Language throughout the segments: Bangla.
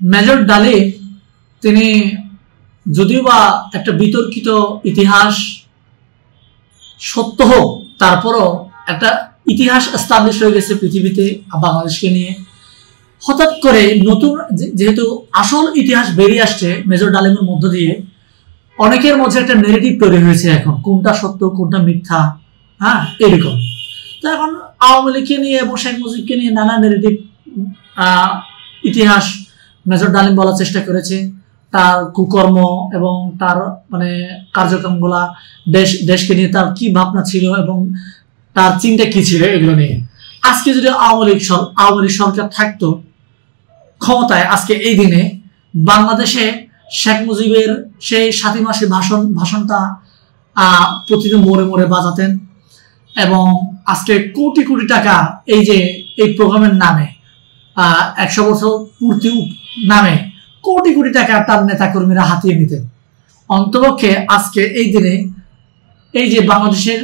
মেজর ডালিম তিনি যদিও বা একটা বিতর্কিত ইতিহাস সত্য হোক, তারপরও একটা ইতিহাস এস্টাবলিশ হয়ে গেছে পৃথিবীতে বাংলাদেশকে নিয়ে। হঠাৎ করে নতুন যেহেতু আসল ইতিহাস বেরিয়ে আসছে মেজর ডালিমের মধ্য দিয়ে, অনেকের মধ্যে একটা নেগেটিভ তৈরি হয়েছে এখন কোনটা সত্য কোনটা মিথ্যা, হ্যাঁ এরকম। তো এখন আওয়ামী লীগকে নিয়ে এবং শেখ মুজিবকে নিয়ে নানা নেগেটিভ ইতিহাস মেজর ডালিম বলার চেষ্টা করেছে, তার কুকর্ম এবং তার মানে কার্যক্রমগুলা দেশকে নিয়ে তার কি ভাবনা ছিল এবং তার চিন্তা কি ছিল এগুলো নিয়ে। আজকে যদি আওয়ামী লীগ সরকার থাকতো ক্ষমতায়, আজকে এই দিনে বাংলাদেশে শেখ মুজিবের সেই 7 মাসের ভাষণটা প্রতিদিন মোড়ে মোড়ে বাজাতেন এবং আজকে কোটি কোটি টাকা এই যে এই প্রোগ্রামের নামে 100 বছর পূর্তি নামে কোটি কোটি টাকা তার নেতা কর্মীরা হাতিয়ে নিতেন। অন্তপক্ষে আজকে এই দিনে এই যে বাংলাদেশের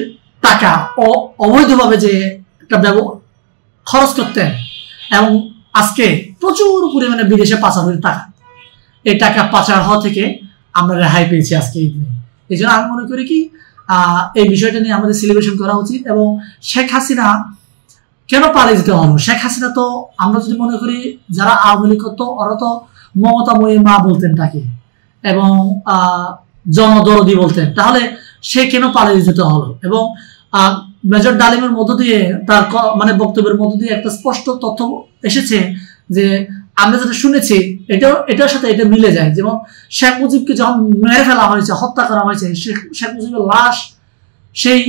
টাকা অবৈধভাবে যে একটা খরচ করতেন এবং আজকে প্রচুর পরিমাণে বিদেশে পাচার হয়ে টাকা, এই টাকা পাচার হওয়া থেকে আমরা রেহাই পেয়েছি আজকে এই দিনে। এই জন্য আমি মনে করি কি এই বিষয়টা নিয়ে আমাদের সেলিব্রেশন করা উচিত। এবং শেখ হাসিনা কেন পালিয়ে যেতে হলো? শেখ হাসিনা তো আমরা যদি মনে করি যারা আওয়ামী লীগ করতো ওরা তো মমতাময়ী মা বলতেন তাকে এবং জনদরদি বলতেন, তাহলে সে কেন পালিয়ে যেতে হলো? এবং মেজর ডালিমের মধ্য দিয়ে তার মানে বক্তব্যের মধ্য দিয়ে একটা স্পষ্ট তথ্য এসেছে যে আমরা যেটা শুনেছি এটার সাথে এটা মিলে যায়। যেমন শেখ মুজিবকে যখন মেরে ফেলা হয়েছে, হত্যা করা হয়েছে, শেখ মুজিবের লাশ সেই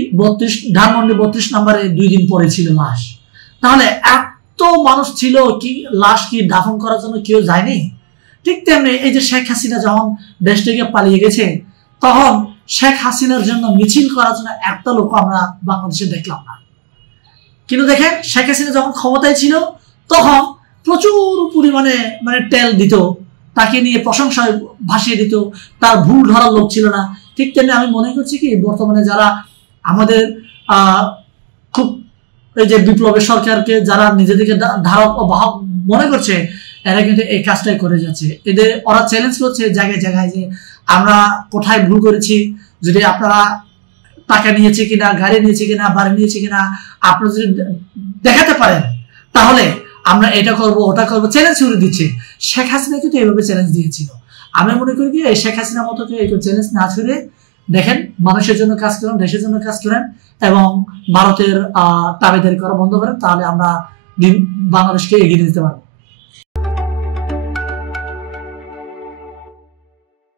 ধানমন্ডি 32 নম্বরে 2 দিন পরে ছিল লাশ। তাহলে এত মানুষ ছিল কি লাশ কি দাফন করার জন্য কেউ যায়নি? ঠিক তেমনি এই যে শেখ হাসিনা যখন দেশ থেকে পালিয়ে গেছে, তখন শেখ হাসিনার জন্য মিছিল করার জন্য একটা লোক আমরা বাংলাদেশে দেখলাম না। কিন্তু দেখেন শেখ হাসিনা যখন ক্ষমতায় ছিল তখন প্রচুর পরিমাণে মানে তেল দিত, তাকে নিয়ে প্রশংসায় ভাসিয়ে দিত, তার ভুল ধরার লোক ছিল না। ঠিক তেমনি আমি মনে করছি কি বর্তমানে যারা আমাদের খুব এই যে বিপ্লবের সরকারকে যারা নিজেদেরকে ধারক ও বাহক মনে করছে, এরা কিন্তু এই কাজটাই করে যাচ্ছে। ওরা চ্যালেঞ্জ করছে জায়গায় জায়গায় যে আমরা কোথায় ভুল করেছি, যদি আপনারা টাকা নিয়েছে কিনা, গাড়ি নিয়েছে কিনা, বাড়ি নিয়েছে কিনা আপনারা যদি দেখাতে পারেন তাহলে আমরা এটা করব ওটা করব, চ্যালেঞ্জ করে দিচ্ছে। শেখ হাসিনা কিন্তু এইভাবে চ্যালেঞ্জ দিয়েছিল। আমি মনে করি কি এই শেখ হাসিনার মতো এই চ্যালেঞ্জ না ছুড়ে দেখেন মানুষের জন্য কাজ করেন, দেশের জন্য কাজ করেন এবং ভারতের দাবিদারি করা বন্ধ করেন, তাহলে আমরা বাংলাদেশকে এগিয়ে নিতে পারবো।